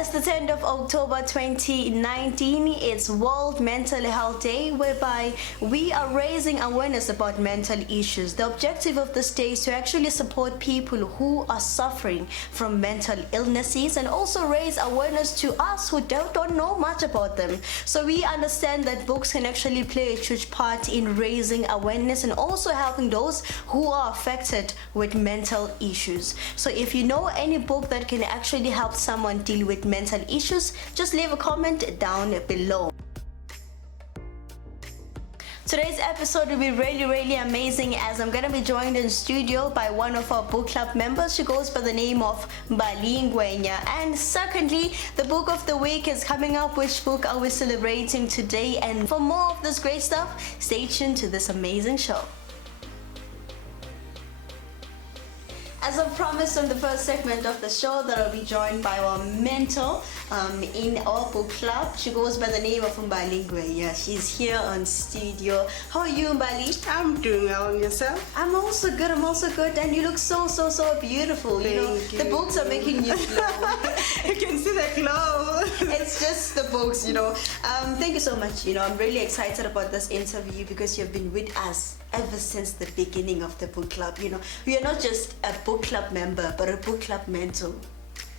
It's the 10th of October 2019. It's World Mental Health Day, whereby we are raising awareness about mental issues. The objective of this day is to actually support people who are suffering from mental illnesses and also raise awareness to us who don't know much about them. So we understand that books can actually play a huge part in raising awareness and also helping those who are affected with mental issues. So if you know any book that can actually help someone deal with mental issues, just leave a comment down below. Today's episode will be really amazing, as I'm gonna be joined in studio by one of our book club members. She goes by the name of Mbali Ngwenya. And secondly, the book of the week is coming up. Which book are we celebrating today? And for more of this great stuff, stay tuned to this amazing show. As I promised on the first segment of the show, that I'll be joined by our mentor in our book club. She goes by the name of Mbali Ngwenya. She's here on studio. How are you, Mbali? I'm doing well. And yourself? I'm also good. And you look so beautiful. Thank you. The books are making you glow. You can see the glow. It's just the books, Thank you so much. I'm really excited about this interview because you've been with us ever since the beginning of the book club. We are not just a book club member, but a book club mentor.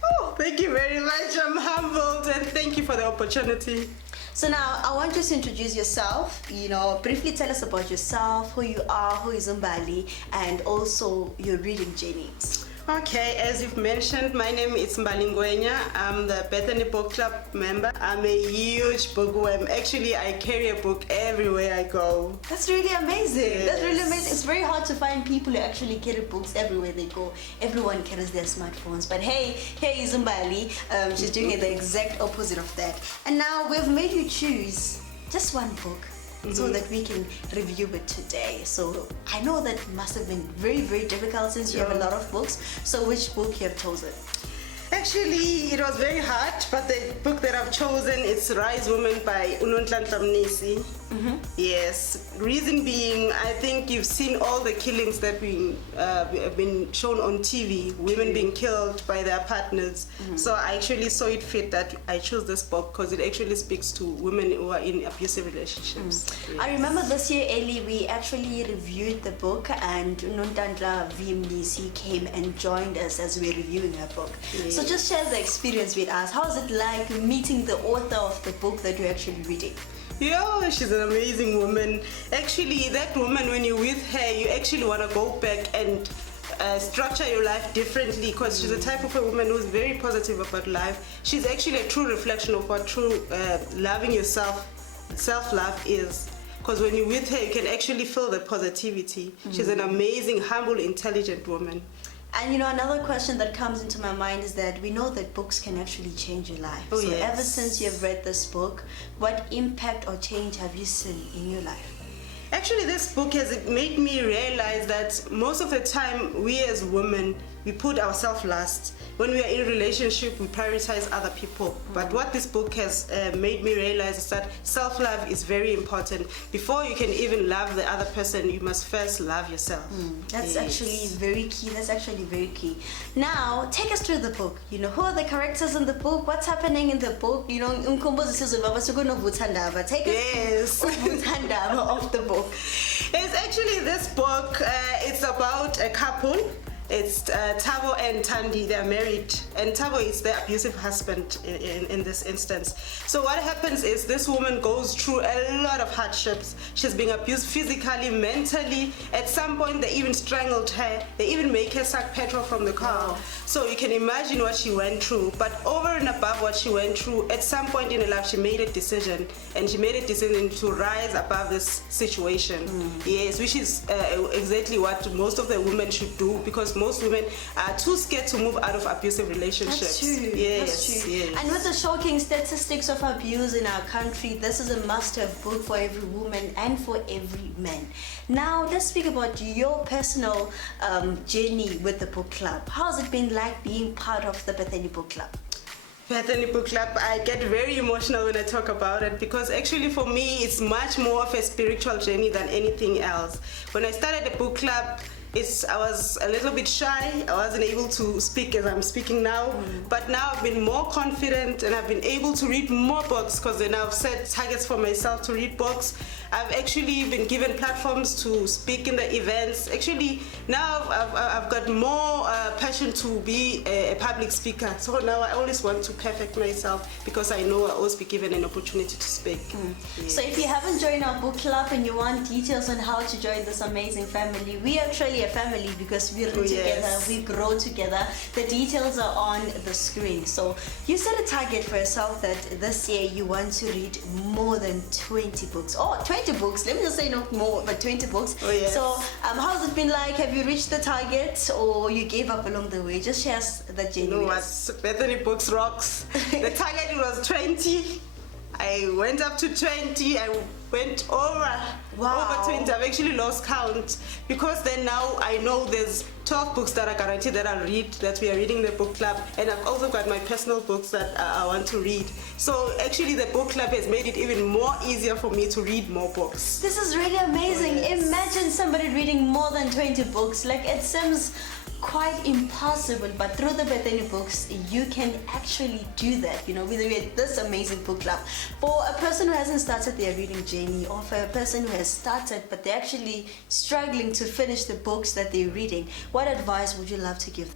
Oh, thank you very much. I'm humbled and thank you for the opportunity. So now I want you to introduce yourself, briefly tell us about yourself, who you are, who is Mbali, and also your reading journey. Okay, as you've mentioned, my name is Mbali Ngwenya. I'm the Betheny book club member. I'm a huge bookworm. Actually, I carry a book everywhere I go. That's really amazing. Yes. That's really amazing. It's very hard to find people who actually carry books everywhere they go. Everyone carries their smartphones. But hey is Mbali. She's doing the exact opposite of that. And now we've made you choose just one book, so that we can review it today. So I know that must have been very difficult since you have a lot of books. So which book you have chosen? Actually, it was very hard, but the book that I've chosen is Rise Woman by Nonhlanhla V Mnisi. Yes, reason being, I think you've seen all the killings that have been shown on TV, women being killed by their partners. So I actually saw it fit that I chose this book because it actually speaks to women who are in abusive relationships. Yes. I remember this year, Ellie, we actually reviewed the book, and Nonhlanhla V Mnisi came and joined us as we're reviewing her book. Yes. So just share the experience with us. How is it like meeting the author of the book that you're actually reading? Yeah, she's an amazing woman. Actually, that woman, when you're with her, you actually want to go back and structure your life differently, because she's the type of a woman who's very positive about life. She's actually a true reflection of what true loving yourself, self-love is. Because when you're with her, you can actually feel the positivity. She's an amazing, humble, intelligent woman. And another question that comes into my mind is that we know that books can actually change your life. Oh, so yes. Ever since you've read this book, what impact or change have you seen in your life? Actually, this book has made me realize that most of the time we as women, we put ourselves last. When we are in a relationship, we prioritize other people. But what this book has made me realize is that self-love is very important. Before you can even love the other person, you must first love yourself. That's Yes. actually very key. Now, take us through the book. Who are the characters in the book? What's happening in the book? Take us Yes. of the book. It's actually this book, it's about a couple. It's Thabo and Thandi. They're married, and Thabo is their abusive husband in this instance. So what happens is this woman goes through a lot of hardships. She's being abused physically, mentally. At some point, they even strangled her. They even make her suck petrol from the car. Wow. So you can imagine what she went through. But over and above what she went through, at some point in her life, she made a decision, and she made a decision to rise above this situation. Yes, which is exactly what most of the women should do, because most women are too scared to move out of abusive relationships. That's true. Yes, That's true. yes. And with the shocking statistics of abuse in our country, this is a must-have book for every woman and for every man. Now, let's speak about your personal journey with the book club. How's it been like being part of the Betheny book club? Betheny book club, I get very emotional when I talk about it, because actually for me it's much more of a spiritual journey than anything else. When I started the book club, I was a little bit shy. I wasn't able to speak as I'm speaking now. But now I've been more confident and I've been able to read more books because then I've set targets for myself to read books. I've actually been given platforms to speak in the events. Actually, now I've got more passion to be a public speaker. So now I always want to perfect myself because I know I'll always be given an opportunity to speak. Yes. So if you haven't joined our book club and you want details on how to join this amazing family, we are actually a family because we read together, we grow together. The details are on the screen. So you set a target for yourself that this year you want to read more than 20 books. Oh, 20 books. Let me just say not more, but 20 books. Oh, yes. So how's it been like? Have you reached the target or you gave up along the way? Just share us that journey. You know what? Bethany Books rocks. The target was 20. I went up to 20. I went over 20. I've actually lost count because then now I know there's 12 books that are guaranteed that I'll read, that we are reading in the book club, and I've also got my personal books that I want to read. So actually the book club has made it even more easier for me to read more books. This is really amazing. Oh, yes. Imagine somebody reading more than 20 books. Like, it seems quite impossible, but through the Betheny books you can actually do that, you know, with this amazing book club. For a person who hasn't started their reading journey, or for a person who has started but they're actually struggling to finish the books that they're reading, what advice would you love to give?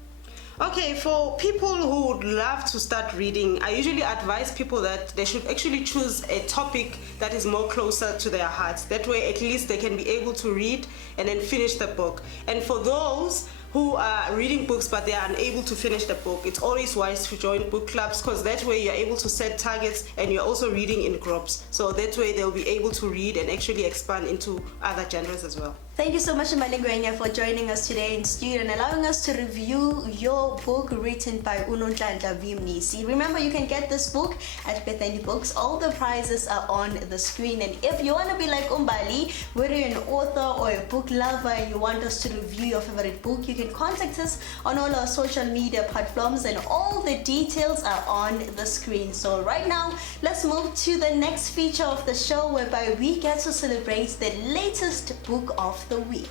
Okay, for people who would love to start reading, I usually advise people that they should actually choose a topic that is more closer to their hearts. That way at least they can be able to read and then finish the book. And for those who are reading books but they are unable to finish the book, it's always wise to join book clubs because that way you're able to set targets and you're also reading in groups. So that way they'll be able to read and actually expand into other genres as well. Thank you so much, Mbali Ngwenya, for joining us today in studio and allowing us to review your book written by Nonhlanhla V Mnisi. Remember, you can get this book at Betheny Books. All the prizes are on the screen. And if you want to be like Mbali, whether you're an author or a book lover and you want us to review your favorite book, you can contact us on all our social media platforms and all the details are on the screen. So right now, let's move to the next feature of the show whereby we get to celebrate the latest book of the week.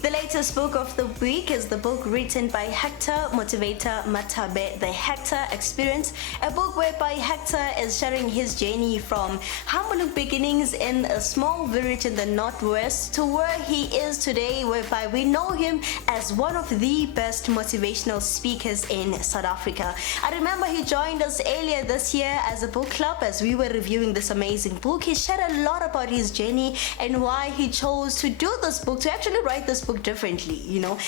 The latest book of the week is the book written by Hector Motivator Matabe, The Hector Experience, a book whereby Hector is sharing his journey from humble beginnings in a small village in the northwest to where he is today, whereby we know him as one of the best motivational speakers in South Africa. I remember he joined us earlier this year as a book club as we were reviewing this amazing book. He shared a lot about his journey and why he chose to do this book, to actually write this book differently, you know.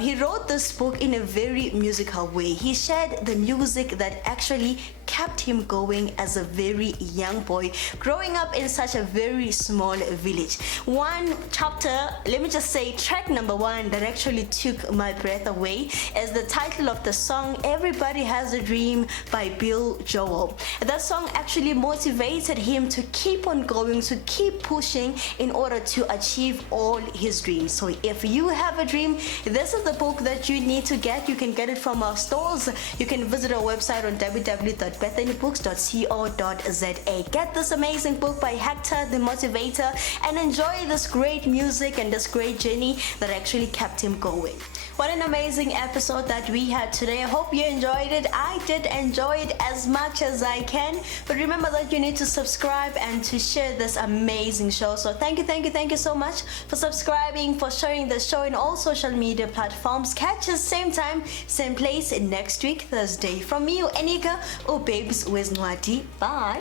He wrote this book in a very musical way. He shared the music that actually kept him going as a very young boy, growing up in such a very small village. One chapter, let me just say, track number 1 that actually took my breath away is the title of the song Everybody Has a Dream by Bill Joel. That song actually motivated him to keep on going, to keep pushing in order to achieve all his dreams. So if you have a dream, this is the book that you need to get. You can get it from our stores. You can visit our website on www.bethenybooks.co.za. Get this amazing book by Hector the Motivator and enjoy this great music and this great journey that actually kept him going. What an amazing episode that we had today. I hope you enjoyed it. I did enjoy it as much as I can. But remember that you need to subscribe and to share this amazing show. So thank you so much for subscribing, for sharing the show in all social media platforms. Catch us same time, same place next week, Thursday. From me, Enika, or Babes with Nwati. Bye.